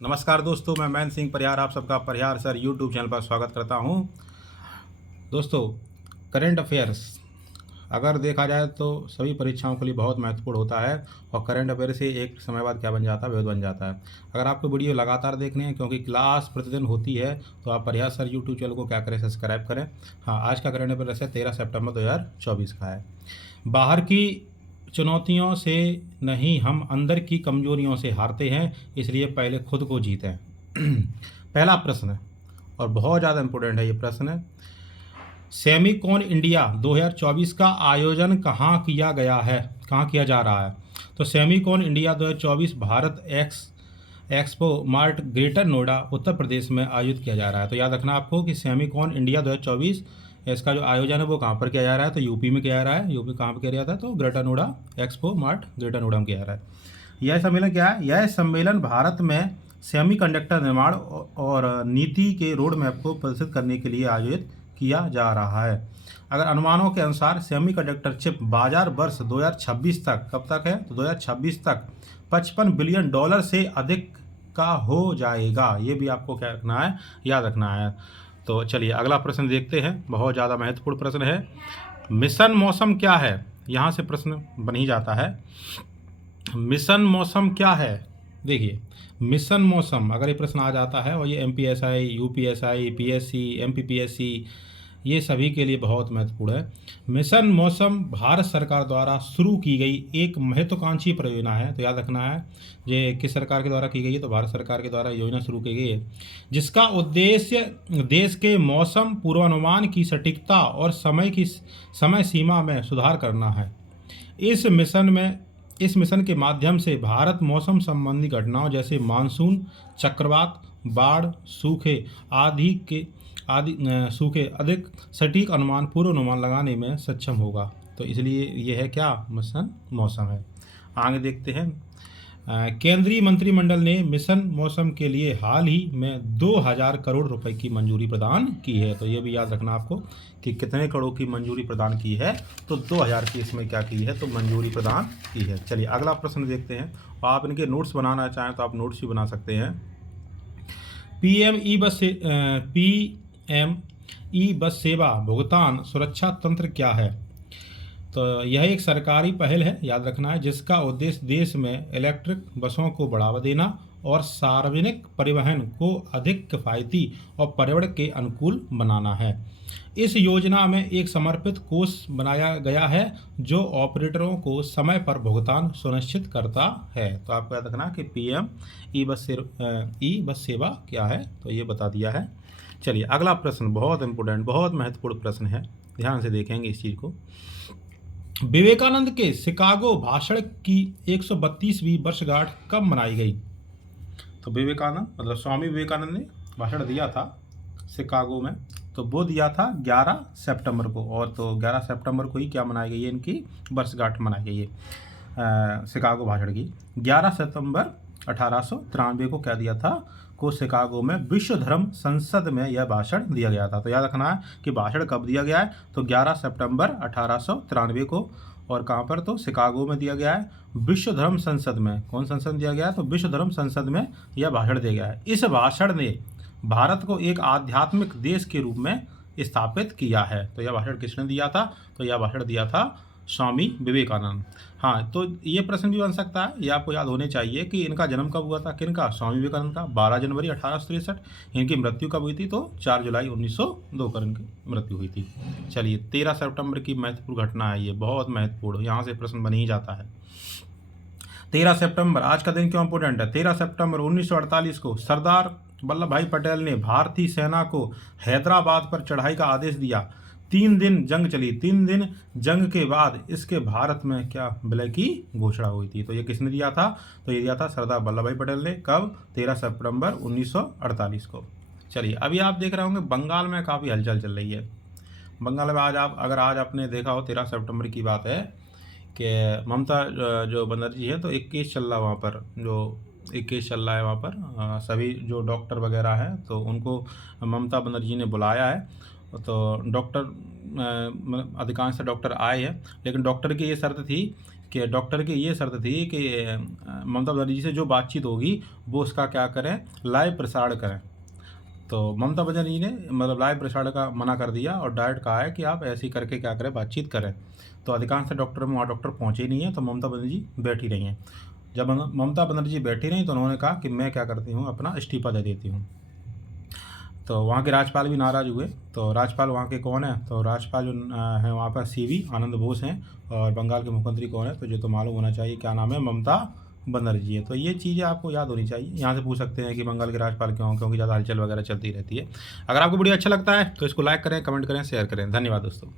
नमस्कार दोस्तों, मैं मैन सिंह परिहार आप सबका परिहार सर यूट्यूब चैनल पर स्वागत करता हूं। दोस्तों, करंट अफेयर्स अगर देखा जाए तो सभी परीक्षाओं के लिए बहुत महत्वपूर्ण होता है और करंट अफेयर से एक समय बाद क्या बन जाता है, विरोध बन जाता है। अगर आपको वीडियो लगातार देखने हैं क्योंकि क्लास प्रतिदिन होती है तो आप परिहार सर यूट्यूब चैनल को क्या करें, सब्सक्राइब करें। हाँ, आज का करंट अफेयर है 13 सितंबर 2024 का है। बाहर की चुनौतियों से नहीं, हम अंदर की कमजोरियों से हारते हैं, इसलिए पहले खुद को जीतें। पहला प्रश्न और बहुत ज़्यादा इम्पोर्टेंट है ये प्रश्न। सेमिकॉन इंडिया 2024 का आयोजन कहाँ किया गया है, कहाँ किया जा रहा है? तो Semicon India 2024 Bharat Expo Mart Greater Noida Uttar Pradesh में आयोजित किया जा रहा है। तो याद रखना आपको कि सेमिकॉन इंडिया 2024 इसका जो आयोजन है वो कहाँ पर किया जा रहा है, तो यूपी में किया जा रहा है। यूपी कहाँ पर किया जाता है, तो greater Noida expo Mart Greater Noida में किया जा रहा है। यह सम्मेलन क्या है? यह सम्मेलन भारत में सेमीकंडक्टर निर्माण और नीति के रोड मैप को प्रदर्शित करने के लिए आयोजित किया जा रहा है। अगर अनुमानों के अनुसार सेमीकंडक्टर चिप बाजार वर्ष 2026 तक, कब तक है, तो 2026 तक $55 बिलियन से अधिक का हो जाएगा। ये भी आपको क्या रखना है, याद रखना है। तो चलिए अगला प्रश्न देखते हैं, बहुत ज़्यादा महत्वपूर्ण प्रश्न है। मिशन मौसम क्या है? यहाँ से प्रश्न बन ही जाता है। मिशन मौसम क्या है? देखिए, मिशन मौसम अगर ये प्रश्न आ जाता है और ये MPSI, UPSI, PSC, MPPSC ये सभी के लिए बहुत महत्वपूर्ण है। मिशन मौसम भारत सरकार द्वारा शुरू की गई एक महत्वाकांक्षी परियोजना है। तो याद रखना है ये किस सरकार के द्वारा की गई है, तो भारत सरकार के द्वारा योजना शुरू की गई है, जिसका उद्देश्य देश के मौसम पूर्वानुमान की सटीकता और समय सीमा में सुधार करना है। इस मिशन के माध्यम से भारत मौसम संबंधी घटनाओं जैसे मानसून, चक्रवात, बाढ़, सूखे अधिक सटीक पूर्वानुमान लगाने में सक्षम होगा। तो इसलिए यह है क्या, मिशन मौसम है। आगे देखते हैं। केंद्रीय मंत्रिमंडल ने मिशन मौसम के लिए हाल ही में 2000 करोड़ रुपए की मंजूरी प्रदान की है। तो ये भी याद रखना आपको कि कितने करोड़ की मंजूरी प्रदान की है, तो 2000 की इसमें क्या की है, तो मंजूरी प्रदान की है। चलिए अगला प्रश्न देखते हैं। आप इनके नोट्स बनाना चाहें तो आप नोट्स भी बना सकते हैं। PM ई बस सेवा भुगतान सुरक्षा तंत्र क्या है? तो यह एक सरकारी पहल है, याद रखना है, जिसका उद्देश्य देश में इलेक्ट्रिक बसों को बढ़ावा देना और सार्वजनिक परिवहन को अधिक किफ़ायती और पर्यावरण के अनुकूल बनाना है। इस योजना में एक समर्पित कोष बनाया गया है जो ऑपरेटरों को समय पर भुगतान सुनिश्चित करता है। तो आपको याद रखना कि PM ई बस सेवा क्या है, तो ये बता दिया है। चलिए अगला प्रश्न बहुत इंपॉर्टेंट, बहुत महत्वपूर्ण प्रश्न है, ध्यान से देखेंगे इस चीज़ को। विवेकानंद के शिकागो भाषण की 132वीं वर्षगांठ कब मनाई गई? तो विवेकानंद मतलब स्वामी विवेकानंद ने भाषण दिया था शिकागो में, तो वो दिया था 11 सितंबर को, और तो 11 सितंबर को ही क्या मनाई गई है, इनकी वर्षगांठ मनाई गई है शिकागो भाषण की। 11 सितंबर 1893 को क्या दिया था, को शिकागो में विश्व धर्म संसद में यह भाषण दिया गया था। तो याद रखना है कि भाषण कब दिया गया है, तो 11 सितंबर 1893 को, और कहाँ पर, तो शिकागो में दिया गया है। विश्व धर्म संसद में, कौन संसद दिया गया है, तो विश्व धर्म संसद में यह भाषण दिया गया है। इस भाषण ने भारत को एक आध्यात्मिक देश के रूप में स्थापित किया है। तो यह भाषण किसने दिया था, तो यह भाषण दिया था स्वामी विवेकानंद। हाँ, तो ये प्रश्न भी बन सकता है, ये आपको याद होने चाहिए कि इनका जन्म कब हुआ था, किनका, स्वामी विवेकानंद का, 12 जनवरी 1863। इनकी मृत्यु कब हुई थी, तो 4 जुलाई 1902 को इनकी मृत्यु हुई थी। चलिए 13 सितंबर की महत्वपूर्ण घटना है, ये बहुत महत्वपूर्ण, यहाँ से प्रश्न बन ही जाता है। 13 सितंबर आज का दिन क्यों इंपॉर्टेंट है? 13 सितंबर 1948 को सरदार वल्लभ भाई पटेल ने भारतीय सेना को हैदराबाद पर चढ़ाई का आदेश दिया। 3 दिन जंग चली। 3 दिन जंग के बाद इसके भारत में क्या विलय की घोषणा हुई थी। तो ये किसने दिया था, तो ये दिया था सरदार वल्लभ भाई पटेल ने। कब? 13 सितंबर 1948 को। चलिए अभी आप देख रहे होंगे बंगाल में काफ़ी हलचल चल रही है। बंगाल में आज आपने देखा हो, 13 सितंबर की बात है कि ममता जो बनर्जी है, तो एक केस चल रहा है वहाँ पर, एक केस चल रहा है वहाँ पर। सभी जो डॉक्टर वगैरह हैं तो उनको ममता बनर्जी ने बुलाया है। तो डॉक्टर अधिकांश डॉक्टर आए हैं, लेकिन डॉक्टर की ये शर्त थी कि डॉक्टर की ये शर्त थी कि ममता बनर्जी से जो बातचीत होगी वो उसका क्या करें, लाइव प्रसारण करें। तो ममता बनर्जी ने मतलब लाइव प्रसारण का मना कर दिया और डायरेक्ट कहा है कि आप ऐसे ही करके क्या करें, बातचीत करें। तो अधिकांश डॉक्टर में वहाँ डॉक्टर पहुँचे ही नहीं हैं, तो ममता बनर्जी बैठी रही हैं। जब ममता बनर्जी बैठी रहीं तो उन्होंने कहा कि मैं क्या करती हूँ, अपना इस्तीफा दे देती हूँ। तो वहाँ के राज्यपाल भी नाराज़ हुए। तो राज्यपाल वहाँ के कौन है, तो राज्यपाल जो हैं वहाँ पर सीवी आनंद बोस हैं। और बंगाल के मुख्यमंत्री कौन है, तो जो तो मालूम होना चाहिए, क्या नाम है, ममता बनर्जी है। तो ये चीज़ें आपको याद होनी चाहिए। यहाँ से पूछ सकते हैं कि बंगाल के राज्यपाल क्यों, क्योंकि ज़्यादा हलचल वगैरह चलती रहती है। अगर आपको वीडियो अच्छा लगता है तो इसको लाइक करें, कमेंट करें, शेयर करें। धन्यवाद दोस्तों।